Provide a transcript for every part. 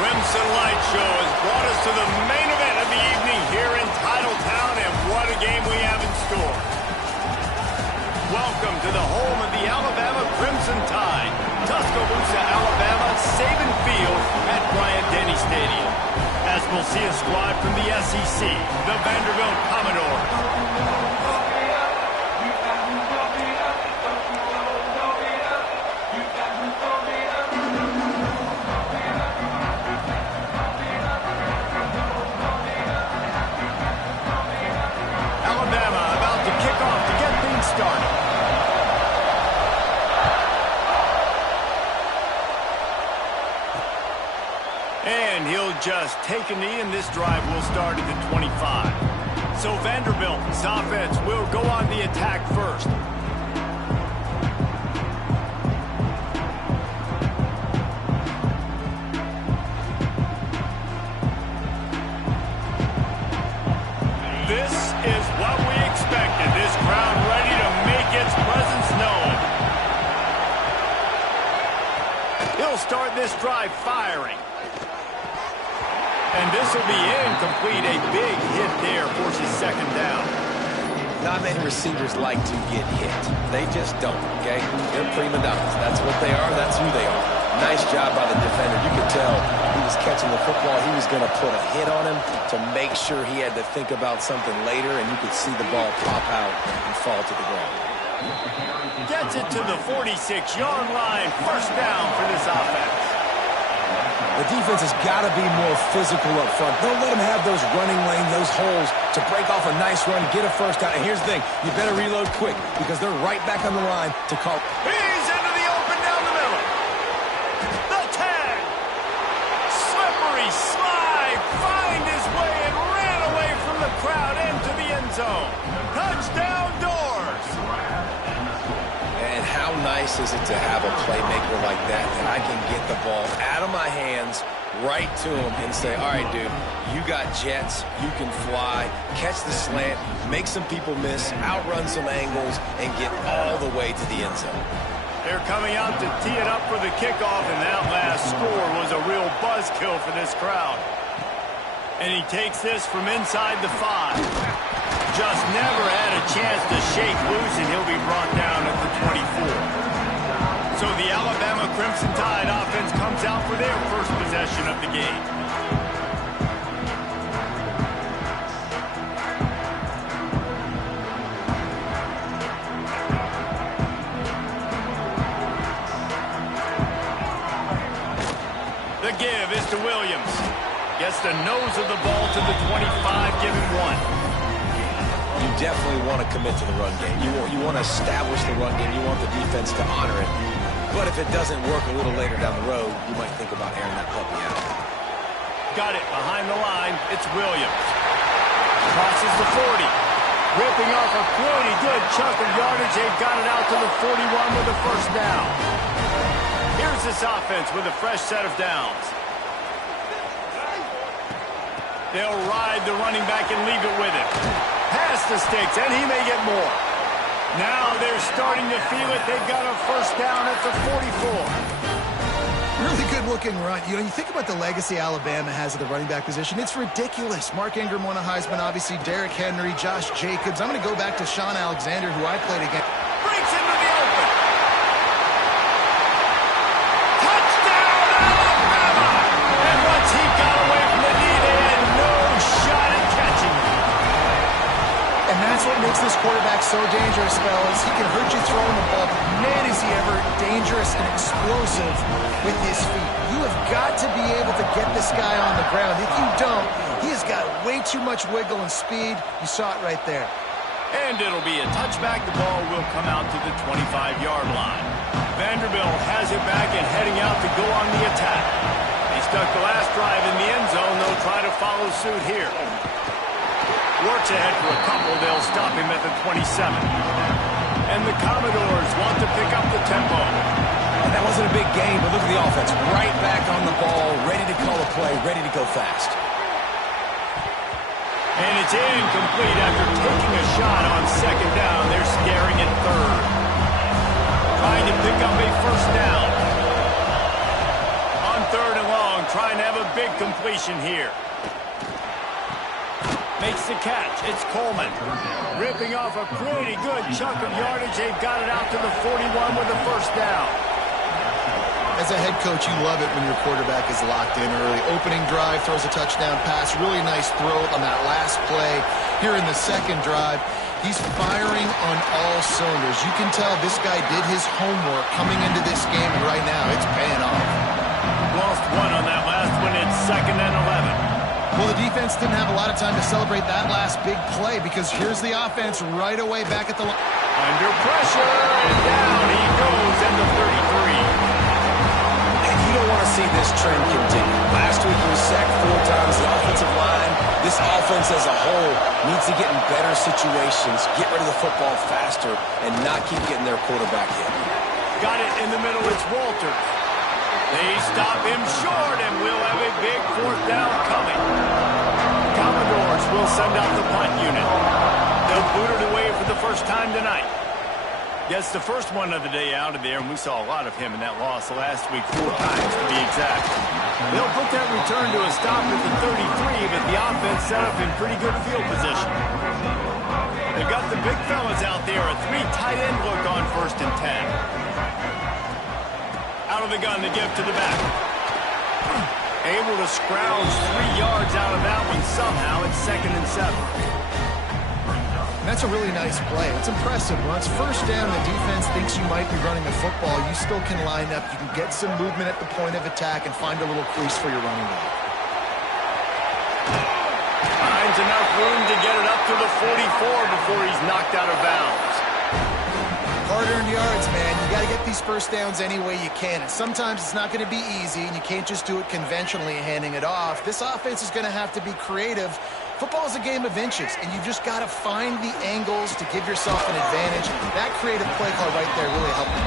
Crimson Light Show has brought us to the main event of the evening here in Titletown, and what a game we have in store. Welcome to the home of the Alabama Crimson Tide, Tuscaloosa, Alabama, Saban Field at Bryant-Denny Stadium. As we'll see a squad from the SEC, the Vanderbilt Commodores. And he'll just take a knee, and this drive will start at the 25. So Vanderbilt's offense will go on the attack first. This is what we expected. This crowd ready to make its presence known. He'll start this drive firing. And this will be incomplete. A big hit there forces second down. Not many receivers like to get hit. They just don't, okay? They're prima donnas. That's what they are. That's who they are. Nice job by the defender. You could tell he was catching the football. He was going to put a hit on him to make sure he had to think about something later, and you could see the ball pop out and fall to the ground. Gets it to the 46-yard line. First down for this offense. The defense has got to be more physical up front. Don't let them have those running lanes, those holes to break off a nice run, get a first down. And here's the thing, you better reload quick because they're right back on the line to call. He's into the open down the middle. The tag. Slippery slide. Find his way and ran away from the crowd into the end zone. Touchdown Doors. And how nice is it to have a playmaker like that I can get the ball out of my hands right to him and say, all right, dude, you got jets, you can fly, catch the slant, make some people miss, outrun some angles, and get all the way to the end zone. They're coming out to tee it up for the kickoff, and that last score was a real buzzkill for this crowd. And he takes this from inside the 5. Just never had a chance to shake loose, and he'll be brought down at the 24. So the Alabama Crimson Tide offense comes out for their first possession of the game. The give is to Williams. Gets the nose of the ball to the 25, giving 1. You definitely want to commit to the run game. You want to establish the run game. You want the defense to honor it. But if it doesn't work a little later down the road, you might think about airing that puppy out. Got it behind the line. It's Williams. Crosses the 40. Ripping off a pretty good chunk of yardage. They've got it out to the 41 with a first down. Here's this offense with a fresh set of downs. They'll ride the running back and leave it with him. Past the sticks, and he may get more. Now they're starting to feel it. They've got a first down at the 44. Really good-looking run. You know, you think about the legacy Alabama has at the running back position. It's ridiculous. Mark Ingram won a Heisman, obviously. Derrick Henry, Josh Jacobs. I'm going to go back to Sean Alexander, who I played against. Breaks into the open. Touchdown, Alabama! And once he got away from the knee, they had no shot at catching him. And that's what makes this quarterback so dangerous, fellas. He can hurt you throwing the ball. Man, is he ever dangerous and explosive with his feet. You have got to be able to get this guy on the ground. If you don't, he has got way too much wiggle and speed. You saw it right there. And it'll be a touchback. The ball will come out to the 25-yard line. Vanderbilt has it back and heading out to go on the attack. They stuck the last drive in the end zone. They'll try to follow suit here. Works ahead for a couple. They'll stop him at the 27. And the Commodores want to pick up the tempo. And that wasn't a big game, but look at the offense. Right back on the ball, ready to call a play, ready to go fast. And it's incomplete after taking a shot on second down. They're scaring at third. Trying to pick up a first down. On 3rd and long, trying to have a big completion here. Makes the catch. It's Coleman. Ripping off a pretty good chunk of yardage. They've got it out to the 41 with a first down. As a head coach, you love it when your quarterback is locked in early. Opening drive, throws a touchdown pass. Really nice throw on that last play. Here in the second drive, he's firing on all cylinders. You can tell this guy did his homework coming into this game, and right now it's paying off. Lost one on that last one. It's 2nd and 11. Well, the defense didn't have a lot of time to celebrate that last big play because here's the offense right away back at the line. Under pressure, and down he goes in the 33. You don't want to see this trend continue. Last week he was sacked 4 times. The offensive line, this offense as a whole, needs to get in better situations, get rid of the football faster, and not keep getting their quarterback hit. Got it in the middle. It's Walters. They stop him short, and we'll have a big 4th down coming. The Commodores will send out the punt unit. They'll boot it away for the first time tonight. Yes, the first one of the day out of there, and we saw a lot of him in that loss last week, 4 times to be exact. They'll put that return to a stop at the 33, but the offense set up in pretty good field position. They've got the big fellas out there, a 3 tight end look on 1st and 10. Out of the gun to give to the back. Able to scrounge 3 yards out of that one somehow. It's 2nd and 7. And that's a really nice play. It's impressive. When it's first down, the defense thinks you might be running the football. You still can line up. You can get some movement at the point of attack and find a little crease for your running back. Finds enough room to get it up to the 44 before he's knocked out of bounds. Hard-earned yards, man. You got to get these first downs any way you can. And sometimes it's not going to be easy, and you can't just do it conventionally handing it off. This offense is going to have to be creative. Football is a game of inches, and you've just got to find the angles to give yourself an advantage. That creative play call right there really helped him.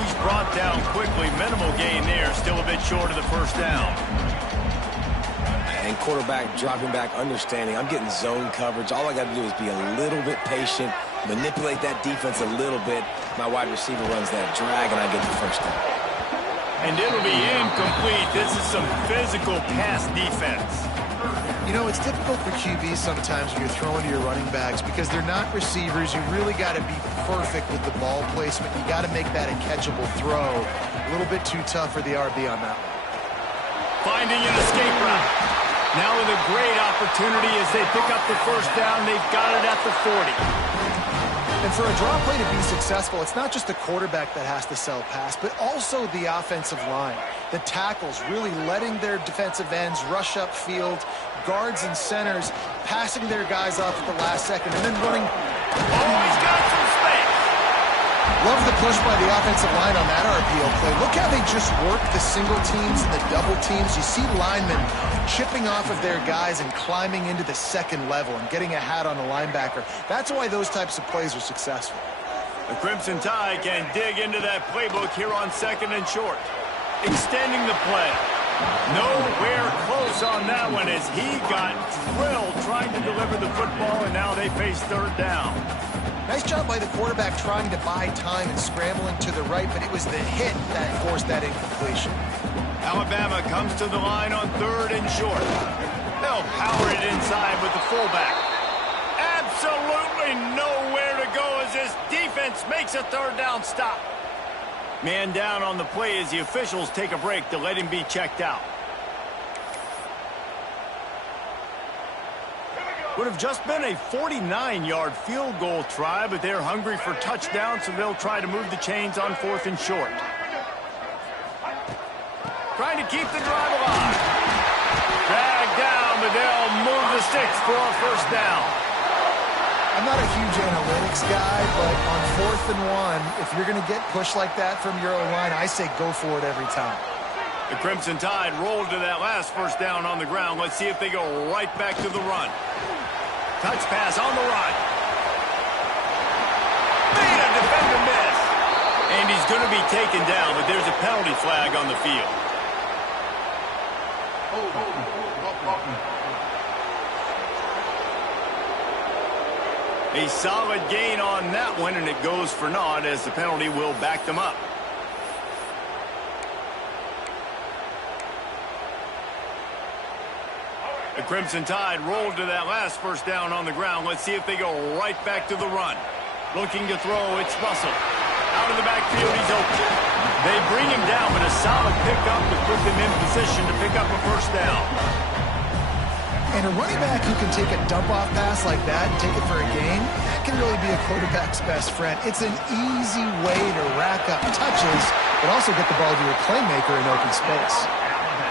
He's brought down quickly. Minimal gain there. Still a bit short of the first down. And quarterback dropping back, understanding. I'm getting zone coverage. All I got to do is be a little bit patient, manipulate that defense a little bit. My wide receiver runs that drag, and I get the first down. And it'll be incomplete. This is some physical pass defense. You know, it's difficult for QBs sometimes when you're throwing to your running backs because they're not receivers. You really got to be perfect with the ball placement. You got to make that a catchable throw. A little bit too tough for the RB on that one. Finding an escape route. Now with a great opportunity as they pick up the first down. They've got it at the 40. And for a draw play to be successful, it's not just the quarterback that has to sell pass, but also the offensive line. The tackles really letting their defensive ends rush upfield, guards and centers passing their guys off at the last second, and then running. Oh, he's got some space. Love the push by the offensive line on that RPO play. Look how they just work the single teams and the double teams. You see linemen chipping off of their guys and climbing into the second level and getting a hat on a linebacker. That's why those types of plays are successful. The Crimson Tide can dig into that playbook here on 2nd and short. Extending the play. Nowhere close on that one as he got drilled trying to deliver the football, and now they face 3rd down. Nice job by the quarterback trying to buy time and scrambling to the right, but it was the hit that forced that incompletion. Alabama comes to the line on 3rd and short. They'll power it inside with the fullback. Absolutely nowhere to go as this defense makes a 3rd down stop. Man down on the play as the officials take a break to let him be checked out. Would have just been a 49-yard field goal try, but they're hungry for touchdowns, so they'll try to move the chains on 4th and short. Trying to keep the drive alive. Dragged down, but they'll move the sticks for a first down. I'm not a huge analytics guy, but on 4th and 1, if you're going to get pushed like that from your own line, I say go for it every time. The Crimson Tide rolled to that last first down on the ground. Let's see if they go right back to the run. Touch pass on the run. Made a defender miss. And he's going to be taken down, but there's a penalty flag on the field. A solid gain on that one, and it goes for naught as the penalty will back them up. The Crimson Tide rolled to that last first down on the ground. Let's see if they go right back to the run. Looking to throw, it's Russell. Out of the backfield, he's open. They bring him down, but a solid pickup to put them in position to pick up a first down. And a running back who can take a dump-off pass like that and take it for a gain, that can really be a quarterback's best friend. It's an easy way to rack up touches, but also get the ball to your playmaker in open space.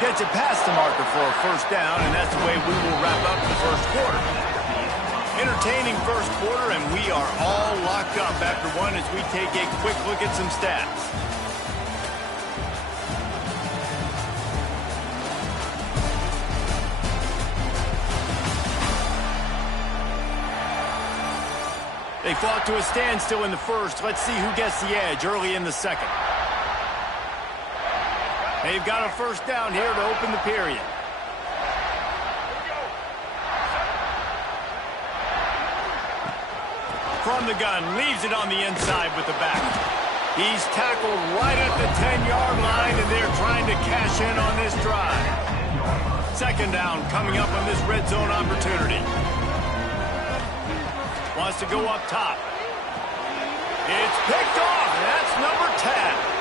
Gets it past the marker for a first down, and that's the way we will wrap up the first quarter. Entertaining first quarter, and we are all locked up after one as we take a quick look at some stats. They fought to a standstill in the first. Let's see who gets the edge early in the second. They've got a first down here to open the period. From the gun, leaves it on the inside with the back. He's tackled right at the 10-yard line, and they're trying to cash in on this drive. Second down coming up on this red zone opportunity. Wants to go up top. It's picked off, and that's number 10.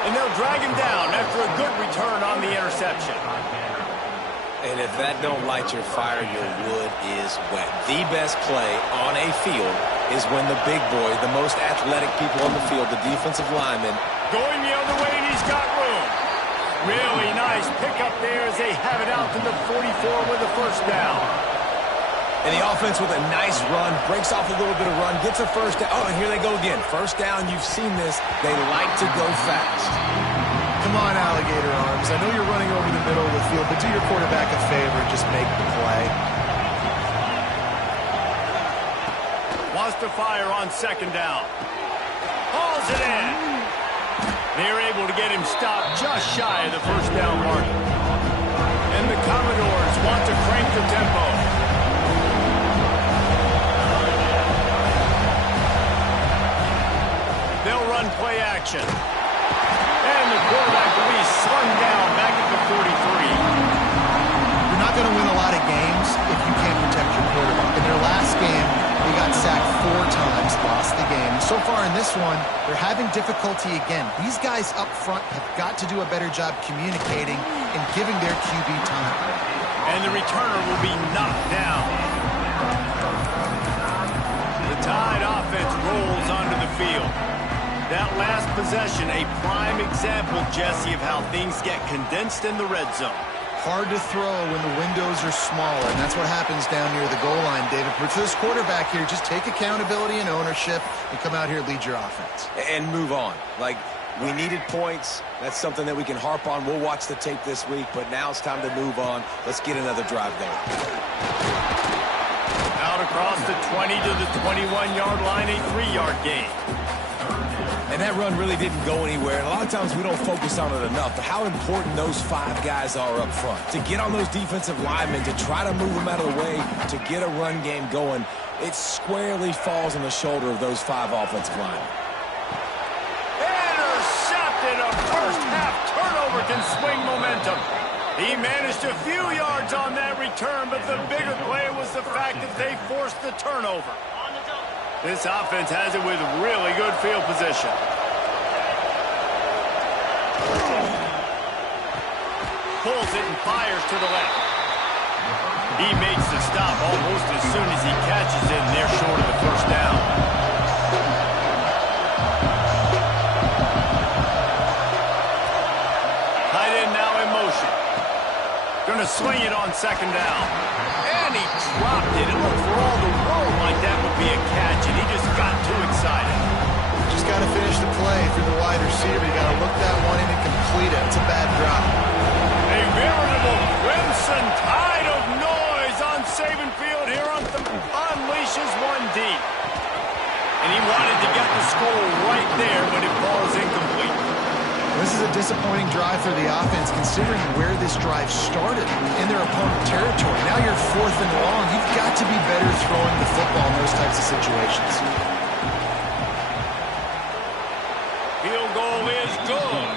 And they'll drag him down after a good return on the interception. And if that don't light your fire, your wood is wet. The best play on a field is when the big boy, the most athletic people on the field, the defensive lineman, going the other way, and he's got room. Really nice pickup there as they have it out to the 44 with a first down. And the offense with a nice run, breaks off a little bit of run, gets a first down. Oh, and here they go again. First down, you've seen this. They like to go fast. Come on, alligator arms. I know you're running over the middle of the field, but do your quarterback a favor and just make the play. Wants to fire on second down. Hauls it in. They're able to get him stopped just shy of the first down mark. And the Commodores want to crank the tempo. They'll run play action. And the quarterback will be slung down back at the 43. You're not going to win a lot of games if you can't protect your quarterback. In their last game, they got sacked 4 times, lost the game. So far in this one, they're having difficulty again. These guys up front have got to do a better job communicating and giving their QB time. And the returner will be knocked down. The Tide offense rolls onto the field. That last possession, a prime example, Jesse, of how things get condensed in the red zone. Hard to throw when the windows are smaller, and that's what happens down near the goal line, David. But for this quarterback here, just take accountability and ownership and come out here and lead your offense. And move on. Like, we needed points. That's something that we can harp on. We'll watch the tape this week, but now it's time to move on. Let's get another drive going. Out across the 20 to the 21-yard line, a 3-yard gain. And that run really didn't go anywhere. And a lot of times we don't focus on it enough, but how important those 5 guys are up front. To get on those defensive linemen, to try to move them out of the way, to get a run game going, it squarely falls on the shoulder of those 5 offensive linemen. Intercepted. A first-half turnover can swing momentum. He managed a few yards on that return, but the bigger play was the fact that they forced the turnover. This offense has it with really good field position. Pulls it and fires to the left. He makes the stop almost as soon as he catches it, and they're short of the first down. Tight end now in motion. Going to swing it on second down. And he dropped it. It looked for all the world like that would be a catch, and he just got too excited. Just got to finish the play. If you're the wide receiver, you got to look that one in and complete it. It's a bad drop. A veritable Crimson Tide of noise on Saban Field here unleashes one deep. And he wanted to get the score right there, but it falls incomplete. This is a disappointing drive for the offense, considering where this drive started in their opponent territory. Now you're 4th and long. You've got to be better throwing the football in those types of situations. Field goal is good.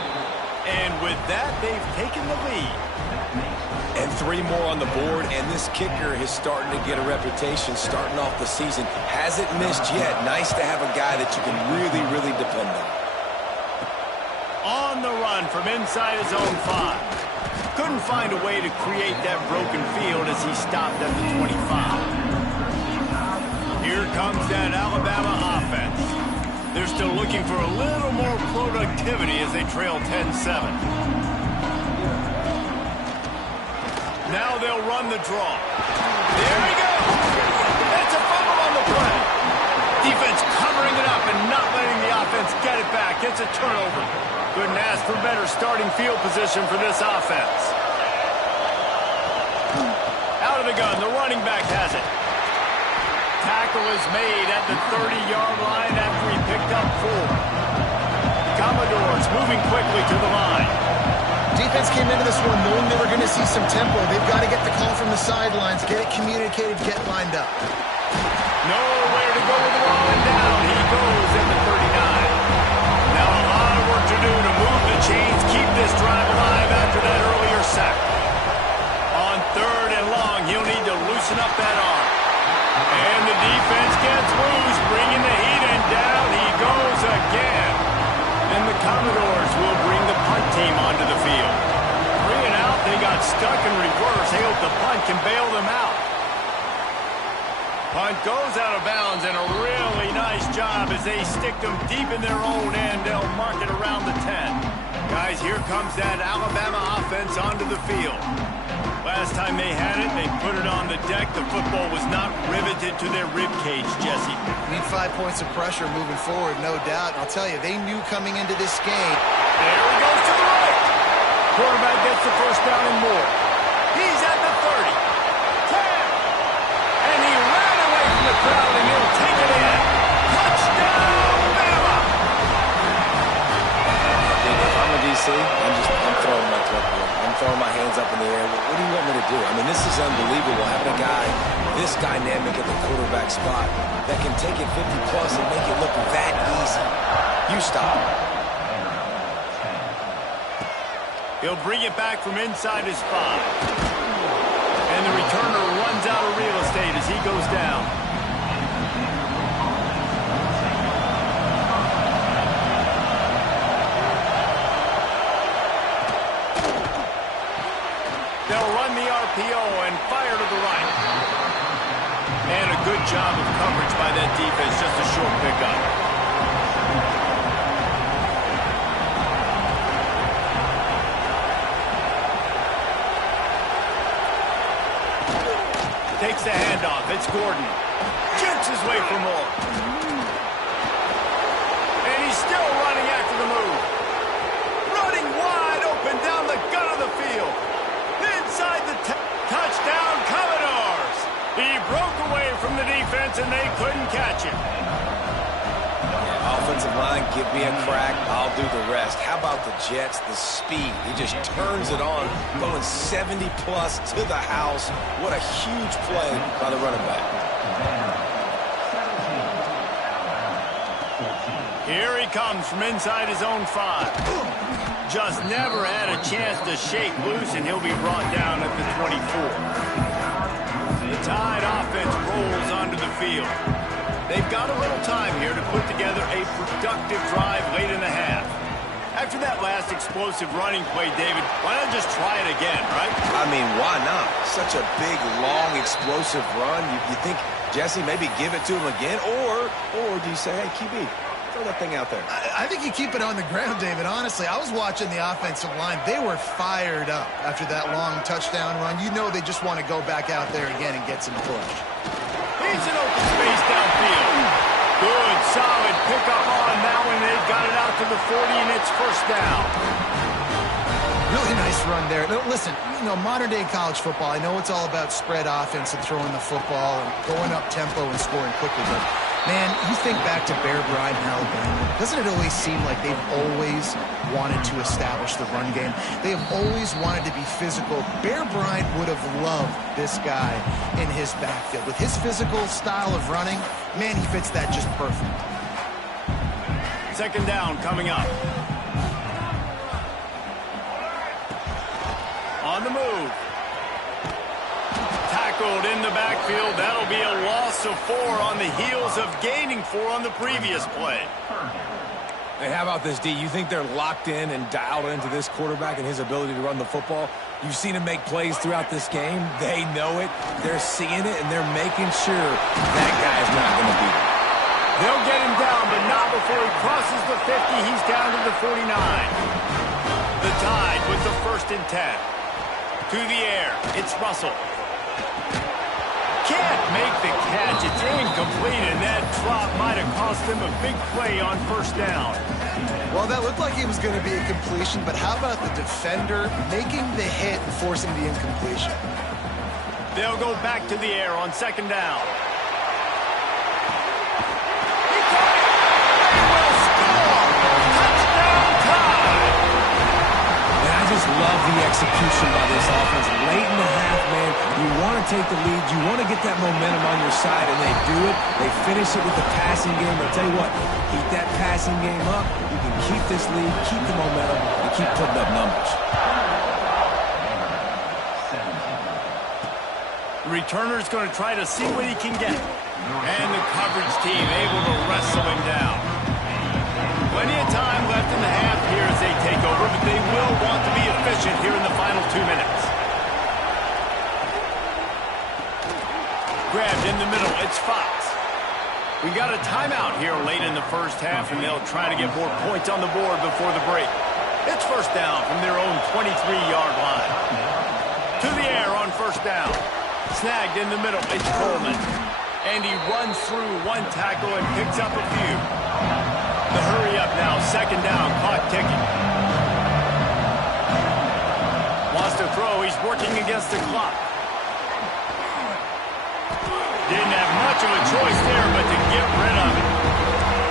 And with with that, they've taken the lead. And 3 more on the board, and this kicker is starting to get a reputation starting off the season. Hasn't missed yet. Nice to have a guy that you can really, really depend on. On the run from inside his own 5. Couldn't find a way to create that broken field as he stopped at the 25. Here comes that Alabama offense. They're still looking for a little more productivity as they trail 10-7. Now they'll run the draw. There he goes. That's a fumble on the play. Defense covering it up and not letting the offense get it back. It's a turnover. Couldn't ask for better starting field position for this offense. Out of the gun, the running back has it. Tackle is made at the 30-yard line after he picked up 4. The Commodores moving quickly to the line. Defense came into this one knowing they were going to see some tempo. They've got to get the call from the sidelines, get it communicated, get lined up. Nowhere to go with the ball, and down he goes at the 39. Now a lot of work to do to move the chains, keep this drive alive after that earlier sack. On 3rd and long, he'll need to loosen up that arm. And the defense gets loose, bringing the heat, and down he goes again. And the Commodores will bring the punt team onto the field. 3 and out, they got stuck in reverse. They hope the punt can bail them out. Punt goes out of bounds, and a really nice job as they stick them deep in their own end. They'll mark it around the 10. Guys, here comes that Alabama offense onto the field. Last time they had it, they put it on the deck. The football was not riveted to their rib cage, Jesse. Need 5 points of pressure moving forward, no doubt. And I'll tell you, they knew coming into this game. There he goes to the right. Quarterback gets the first down and more. He's at the 30. 10. And he ran away from the crowd, and he'll take it in. Touchdown, Bama! If I'm a DC, I'm throwing my club here. I'm throwing my hands up in the air. What do you want me to do? I mean, this is unbelievable. Having a guy this dynamic at the quarterback spot that can take it 50-plus and make it look that easy. You stop. He'll bring it back from inside his 5. And the returner runs out of real estate as he goes down. They'll run the RPO and fire to the right. And a good job of coverage by that defense, just a short pickup. Takes the handoff. It's Gordon. Jukes his way for more. And he's still running after the move. Running wide open down the gut of the field. Inside the touchdown, Commodores. He broke away from the defense, and they couldn't catch him. Yeah, offensive line, give me a crack. I'll do the rest. How about the Jets? The speed. He just turns it on, going 70-plus to the house. What a huge play by the running back. Here he comes from inside his own 5. Just never had a chance to shake loose, and he'll be brought down at the 24. The Tide offense rolls onto the field. They've got a little time here to put together a productive drive late in the half. After that last explosive running play, David, why not just try it again, right? I mean, why not? Such a big, long, explosive run. You think, Jesse, maybe give it to him again? Or do you say, hey, QB, throw that thing out there? I think you keep it on the ground, David. Honestly, I was watching the offensive line. They were fired up after that long touchdown run. You know they just want to go back out there again and get some push. He's in open space downfield. Good, solid pickup on that one. They've got it out to the 40, and it's first down. Really nice run there. No, listen, you know, modern-day college football, I know it's all about spread offense and throwing the football and going up tempo and scoring quickly, but man, you think back to Bear Bryant in Alabama. Doesn't it always seem like they've always wanted to establish the run game? They have always wanted to be physical. Bear Bryant would have loved this guy in his backfield. With his physical style of running, man, he fits that just perfect. Second down coming up. on the move. Tackled in the backfield. That'll be a loss of 4 on the heels of gaining 4 on the previous play. Hey, how about this, D? You think they're locked in and dialed into this quarterback and his ability to run the football? You've seen him make plays throughout this game. They know it. They're seeing it, and they're making sure that guy is not going to beat him. They'll get him down, but not before he crosses the 50. He's down to the 49. The Tide with the 1st and 10. To the air. It's Russell. Can't make the catch. It's incomplete, and that drop might have cost him a big play on 1st down. Well, that looked like it was going to be a completion, but how about the defender making the hit and forcing the incompletion? They'll go back to the air on 2nd down. Love the execution by this offense. Late in the half, man, you want to take the lead. You want to get that momentum on your side, and they do it. They finish it with the passing game. I'll tell you what, keep that passing game up. You can keep this lead, keep the momentum, and keep putting up numbers. The returner's going to try to see what he can get. And the coverage team able to wrestle him down. Plenty of time left in the half here as they take over, but they will want to be efficient here in the final 2 minutes. Grabbed in the middle, it's Fox. We got a timeout here late in the 1st half, and they'll try to get more points on the board before the break. It's 1st down from their own 23-yard line. To the air on 1st down. Snagged in the middle, it's Coleman. And he runs through 1 tackle and picks up a few. The hurry up now, 2nd down, clock ticking. Wants to throw, he's working against the clock. Didn't have much of a choice there, but to get rid of it.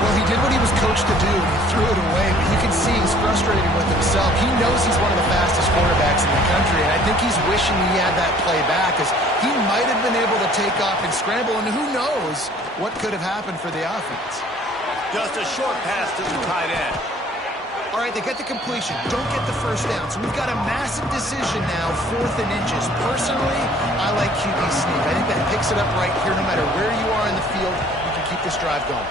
Well, he did what he was coached to do, and he threw it away, but you can see he's frustrated with himself. He knows he's one of the fastest quarterbacks in the country, and I think he's wishing he had that play back, as he might have been able to take off and scramble, and who knows what could have happened for the offense. Just a short pass to the tight end. All right, they get the completion. Don't get the 1st down. So we've got a massive decision now, 4th and inches. Personally, I like QB sneak. I think that picks it up right here. No matter where you are in the field, you can keep this drive going.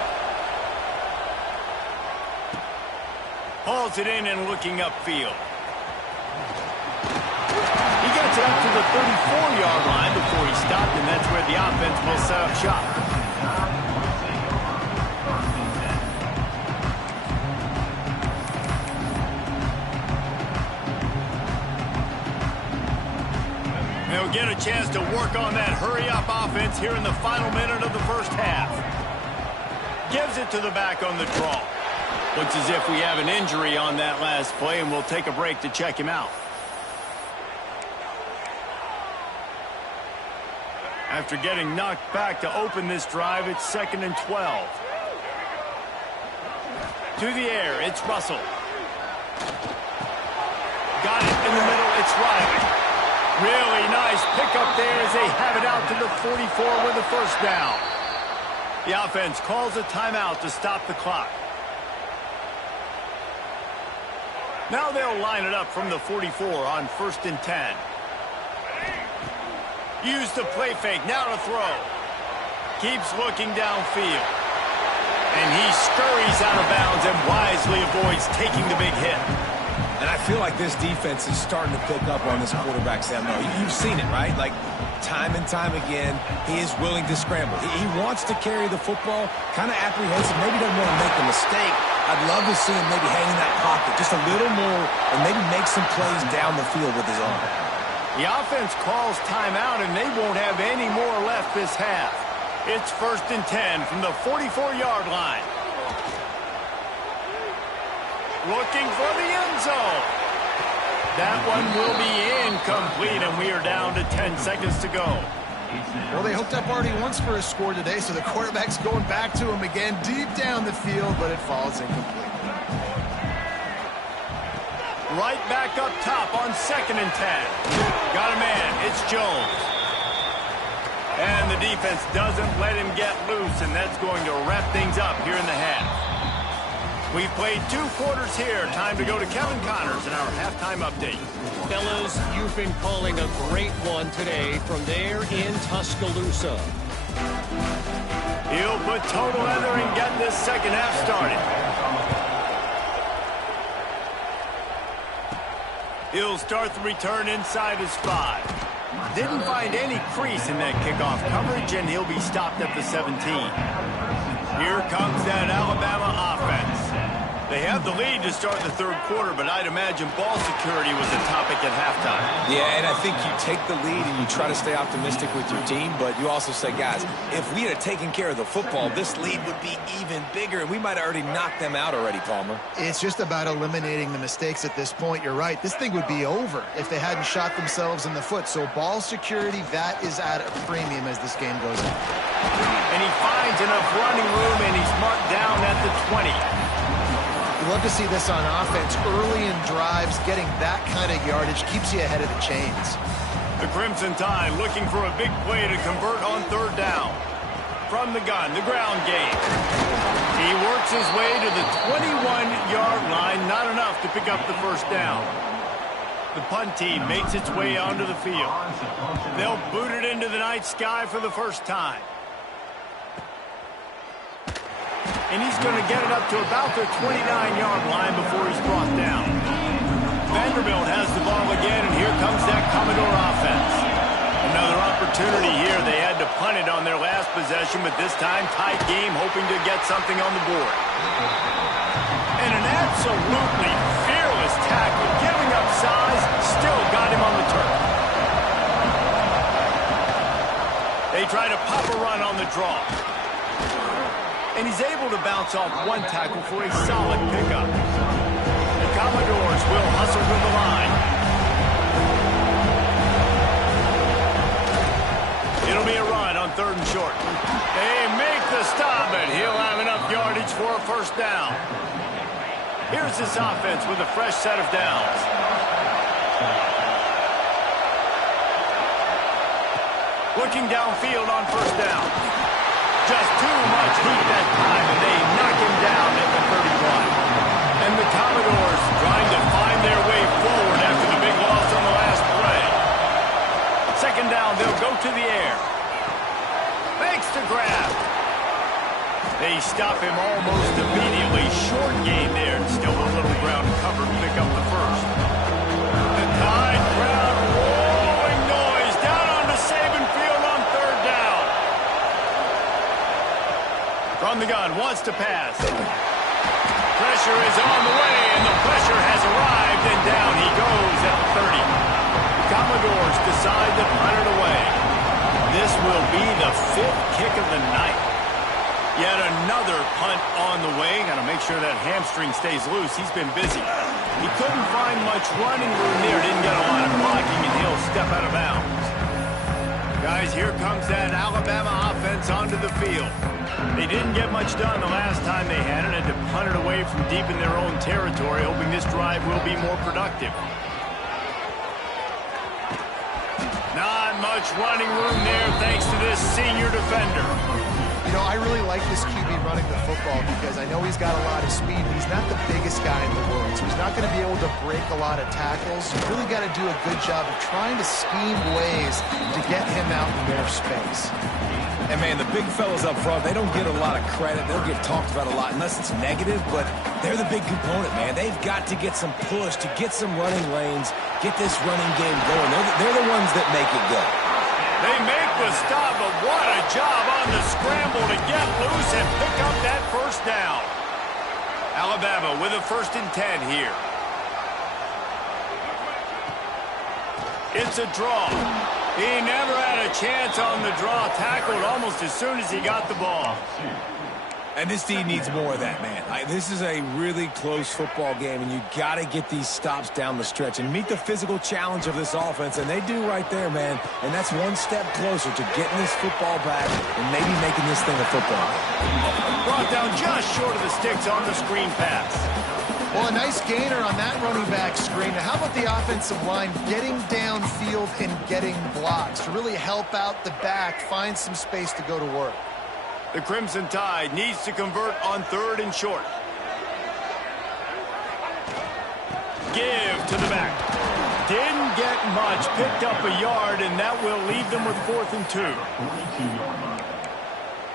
Hauls it in and looking upfield. He gets it up to the 34-yard line before he stopped, and that's where the offense will set up shop. They'll get a chance to work on that hurry-up offense here in the final minute of the 1st half. Gives it to the back on the draw. Looks as if we have an injury on that last play, and we'll take a break to check him out. After getting knocked back to open this drive, it's 2nd and 12. To the air, it's Russell. Got it in the middle, it's Riley. Really nice pickup there as they have it out to the 44 with the 1st down. The offense calls a timeout to stop the clock. Now they'll line it up from the 44 on 1st and 10. Use the play fake, now to throw. Keeps looking downfield. And he scurries out of bounds and wisely avoids taking the big hit. And I feel like this defense is starting to pick up on this quarterback's MO. You've seen it, right? Like, time and time again, he is willing to scramble. He wants to carry the football, kind of apprehensive, maybe doesn't want to make a mistake. I'd love to see him maybe hang in that pocket just a little more and maybe make some plays down the field with his arm. The offense calls timeout, and they won't have any more left this half. It's 1st and 10 from the 44-yard line. Looking for the end zone. That one will be incomplete, and we are down to 10 seconds to go. Well, they hooked up already once for a score today, so the quarterback's going back to him again deep down the field, but it falls incomplete. Right back up top on 2nd and 10. Got a man. It's Jones. And the defense doesn't let him get loose, and that's going to wrap things up here in the half. We've played 2 quarters here. Time to go to Kevin Connors in our halftime update. Fellas, you've been calling a great one today from there in Tuscaloosa. He'll put toe together and get this second half started. He'll start the return inside his 5. Didn't find any crease in that kickoff coverage, and he'll be stopped at the 17. Here comes that Alabama offense. They have the lead to start the 3rd quarter, but I'd imagine ball security was a topic at halftime. Yeah, and I think you take the lead and you try to stay optimistic with your team, but you also say, guys, if we had taken care of the football, this lead would be even bigger, and we might have already knocked them out already, Palmer. It's just about eliminating the mistakes at this point. You're right. This thing would be over if they hadn't shot themselves in the foot. So ball security, that is at a premium as this game goes on. And he finds enough running room, and he's marked down at the 20. You love to see this on offense. Early in drives, getting that kind of yardage keeps you ahead of the chains. The Crimson Tide looking for a big play to convert on 3rd down. From the gun, the ground game. He works his way to the 21-yard line, not enough to pick up the 1st down. The punt team makes its way onto the field. They'll boot it into the night sky for the first time. And he's going to get it up to about the 29-yard line before he's brought down. Vanderbilt has the ball again, and here comes that Commodore offense. Another opportunity here. They had to punt it on their last possession, but this time tight game, hoping to get something on the board. And an absolutely fearless tackle, giving up size, still got him on the turf. They try to pop a run on the draw. And he's able to bounce off one tackle for a solid pickup. The Commodores will hustle to the line. It'll be a run on 3rd and short. They make the stop, and he'll have enough yardage for a 1st down. Here's this offense with a fresh set of downs. Looking downfield on 1st down. Just too much heat that time, and they knock him down at the 31. And the Commodores trying to find their way forward after the big loss on the last play. 2nd down, they'll go to the air. Fakes to grab. They stop him almost immediately. Short gain there, and still a little ground to cover to pick up the 1st. The Tide crowd rolling noise down onto Saban Field on 3rd down. From the gun, wants to pass. Pressure is on the way, and the pressure has arrived, and down he goes at the 30. The Commodores decide to punt it away. This will be the 5th kick of the night. Yet another punt on the way. Got to make sure that hamstring stays loose. He's been busy. He couldn't find much running room there. Didn't get a lot of blocking, and he'll step out of bounds. Guys, here comes that Alabama offense onto the field. They didn't get much done the last time they had it. Had to punt it away from deep in their own territory, hoping this drive will be more productive. Not much running room there thanks to this senior defender. You know, I really like this QB running the football because I know he's got a lot of speed, but he's not the biggest guy in the world, so he's not going to be able to break a lot of tackles. You really got to do a good job of trying to scheme ways to get him out in more space. And, man, the big fellas up front, they don't get a lot of credit. They'll get talked about a lot unless it's negative, but they're the big component, man. They've got to get some push, to get some running lanes, get this running game going. They're the ones that make it go. They make the stop, but what a job on the scramble to get loose and pick up that 1st down. Alabama with a 1st and 10 here. It's a draw. He never had a chance on the draw, tackled almost as soon as he got the ball. And this team needs more of that, man. This is a really close football game, and you got to get these stops down the stretch and meet the physical challenge of this offense, and they do right there, man. And that's one step closer to getting this football back and maybe making this thing a football. Brought down just short of the sticks on the screen pass. Well, a nice gainer on that running back screen. Now, how about the offensive line getting downfield and getting blocks to really help out the back, find some space to go to work? The Crimson Tide needs to convert on 3rd and short. Give to the back. Didn't get much. Picked up a yard, and that will leave them with 4th and 2. 42-yard line.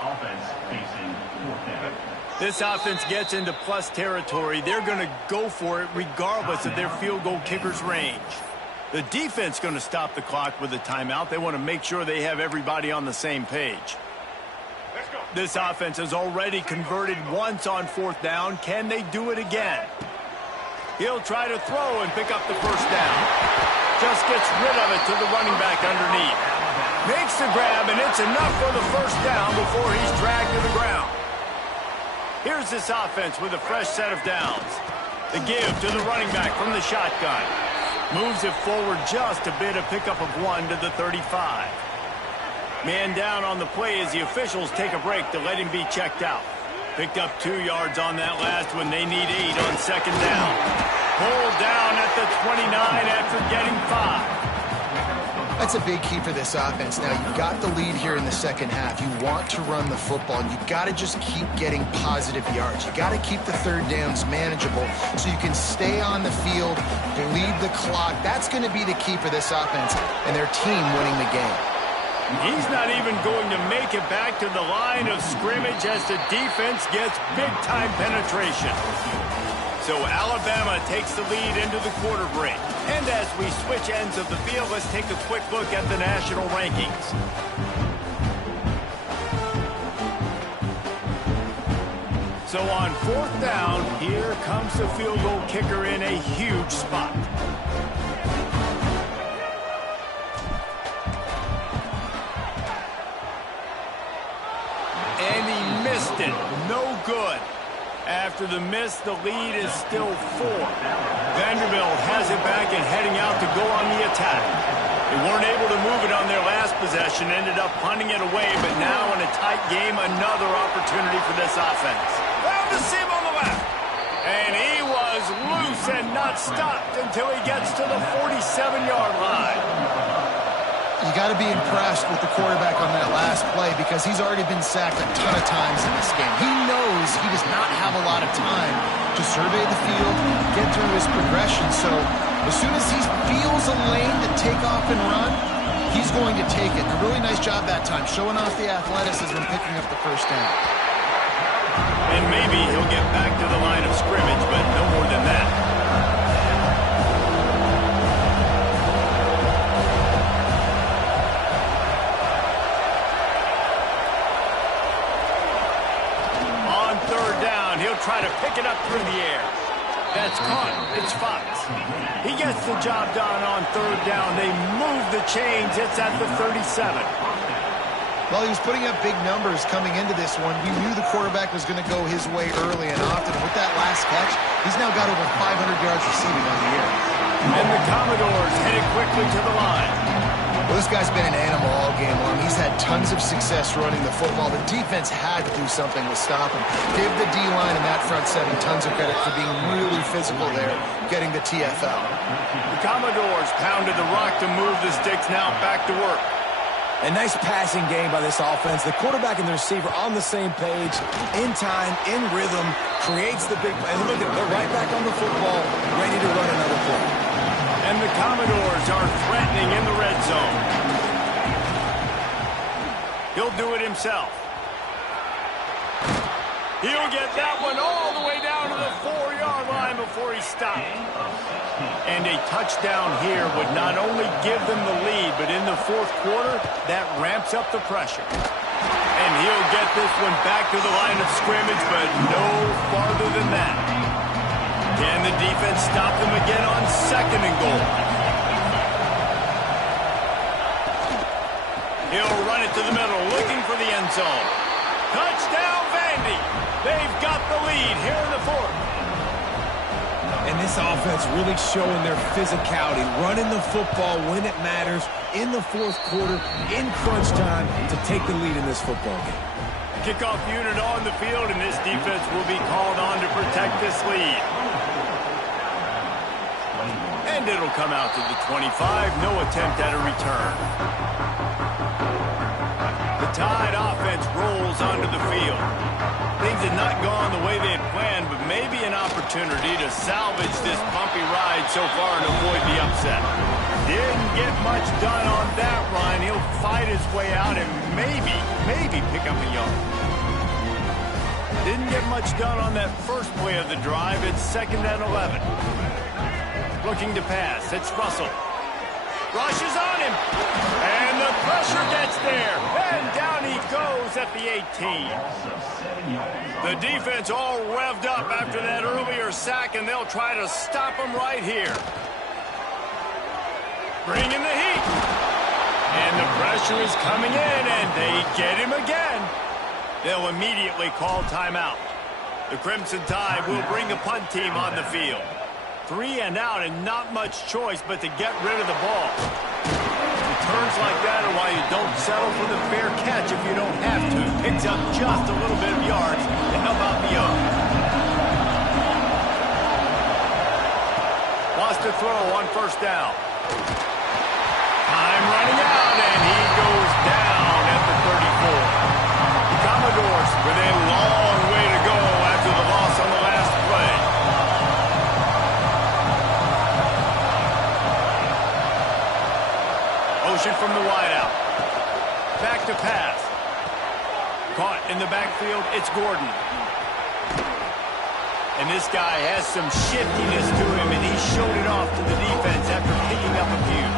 Offense facing 4th down. This offense gets into plus territory. They're going to go for it regardless of their field goal kicker's range. The defense going to stop the clock with a timeout. They want to make sure they have everybody on the same page. This offense has already converted once on 4th down. Can they do it again? He'll try to throw and pick up the 1st down. Just gets rid of it to the running back underneath. Makes the grab, and it's enough for the 1st down before he's dragged to the ground. Here's this offense with a fresh set of downs. The give to the running back from the shotgun. Moves it forward just a bit, a pickup of 1 to the 35. Man down on the play as the officials take a break to let him be checked out. Picked up 2 yards on that last one. They need 8 on 2nd down. Pulled down at the 29 after getting 5. That's a big key for this offense. Now, you've got the lead here in the second half. You want to run the football, and you've got to just keep getting positive yards. You got to keep the 3rd downs manageable so you can stay on the field, bleed the clock. That's going to be the key for this offense and their team winning the game. He's not even going to make it back to the line of scrimmage as the defense gets big-time penetration. So Alabama takes the lead into the quarter break. And as we switch ends of the field, let's take a quick look at the national rankings. So on 4th down, here comes the field goal kicker in a huge spot. And he missed it. No good. After the miss, the lead is still 4. Vanderbilt has it back and heading out to go on the attack. They weren't able to move it on their last possession, ended up punting it away, but now in a tight game, another opportunity for this offense. Found the seam on the left. And he was loose and not stopped until he gets to the 47-yard line. You got to be impressed with the quarterback on that last play because he's already been sacked a ton of times in this game. He knows he does not have a lot of time to survey the field, get through his progression. So as soon as he feels a lane to take off and run, he's going to take it. A really nice job that time, showing off the athleticism and picking up the 1st down. And maybe he'll get back to the line of scrimmage, but no more than that. Try to pick it up through the air. That's caught. It's Fox. He gets the job done on 3rd down. They move the chains. It's at the 37. Well, he was putting up big numbers coming into this one. We knew the quarterback was going to go his way early and often. With that last catch, he's now got over 500 yards receiving on the year. And the Commodores headed quickly to the line. Well, this guy's been an animal all game long. He's had tons of success running the football. The defense had to do something to stop him. Give the D-line and that front seven tons of credit for being really physical there, getting the TFL. The Commodores pounded the rock to move the sticks, now back to work. A nice passing game by this offense. The quarterback and the receiver on the same page, in time, in rhythm, creates the big play. And look at it, they're right back on the football, ready to run another play. And the Commodores are threatening in the red zone. He'll do it himself. He'll get that one all the way down to the 4-yard line before he stopped. And a touchdown here would not only give them the lead, but in the 4th quarter, that ramps up the pressure. And he'll get this one back to the line of scrimmage, but no farther than that. Can the defense stop them again on 2nd and goal? He'll run it to the middle, looking for the end zone. Touchdown, Vandy! They've got the lead here in the 4th. And this offense really showing their physicality, running the football when it matters, in the 4th quarter, in crunch time, to take the lead in this football game. Kickoff unit on the field, and this defense will be called on to protect this lead. And it'll come out to the 25. No attempt at a return. The Tide offense rolls onto the field. Things had not gone the way they had planned, but maybe an opportunity to salvage this bumpy ride so far and avoid the upset. Didn't get much done on that run. He'll fight his way out and maybe pick up a yard. Didn't get much done on that first play of the drive. It's 2nd and 11. Looking to pass. It's Russell. Rushes on him. And the pressure gets there. And down he goes at the 18. The defense all revved up after that earlier sack, and they'll try to stop him right here. Bringing the heat. And the pressure is coming in, and they get him again. They'll immediately call timeout. The Crimson Tide will bring the punt team on the field. 3 and out, and not much choice but to get rid of the ball. Returns like that are why you don't settle for the fair catch if you don't have to. Picks up just a little bit of yards to help out the young. Wants to throw on 1st down. Time running out, and he goes down at the 34. The Commodores with a long way to go after the loss on the last play. Motion from the wideout. Back to pass. Caught in the backfield, it's Gordon. And this guy has some shiftiness to him, and he showed it off to the defense after picking up a few.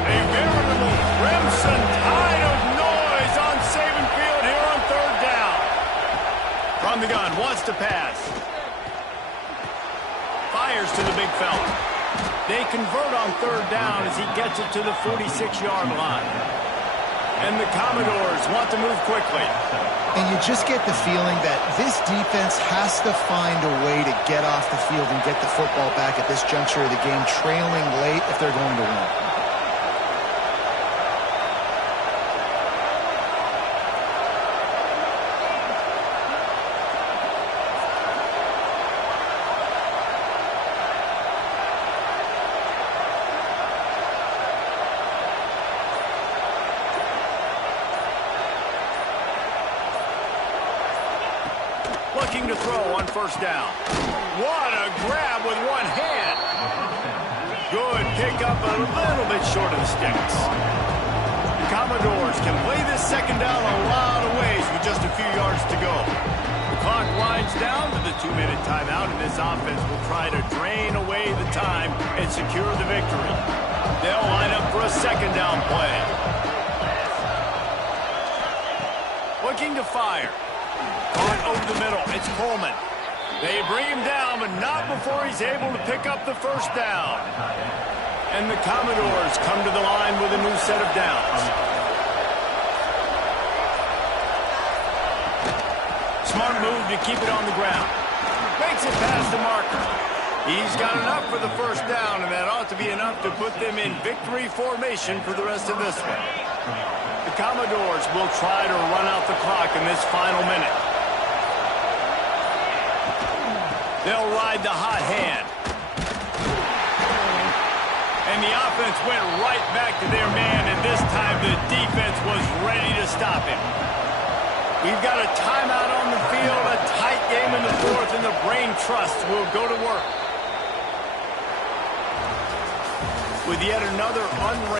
A veritable crimson tide of noise on Saban Field here on 3rd down. From the gun, wants to pass. Fires to the big fella. They convert on 3rd down as he gets it to the 46-yard line. And the Commodores want to move quickly. And you just get the feeling that this defense has to find a way to get off the field and get the football back at this juncture of the game, trailing late if they're going to win. Looking to throw on 1st down. What a grab with one hand. Good pickup, a little bit short of the sticks. The Commodores can play this 2nd down a lot of ways with just a few yards to go. The clock winds down to the 2-minute timeout, and this offense will try to drain away the time and secure the victory. They'll line up for a 2nd down play. Looking to fire. Caught over the middle. It's Coleman. They bring him down, but not before he's able to pick up the 1st down. And the Commodores come to the line with a new set of downs. Smart move to keep it on the ground. Makes it past the marker. He's got enough for the 1st down, and that ought to be enough to put them in victory formation for the rest of this one. The Commodores will try to run out the clock in this final minute. They'll ride the hot hand. And the offense went right back to their man, and this time the defense was ready to stop him. We've got a timeout on the field, a tight game in the 4th, and the Brain Trust will go to work with yet another unranked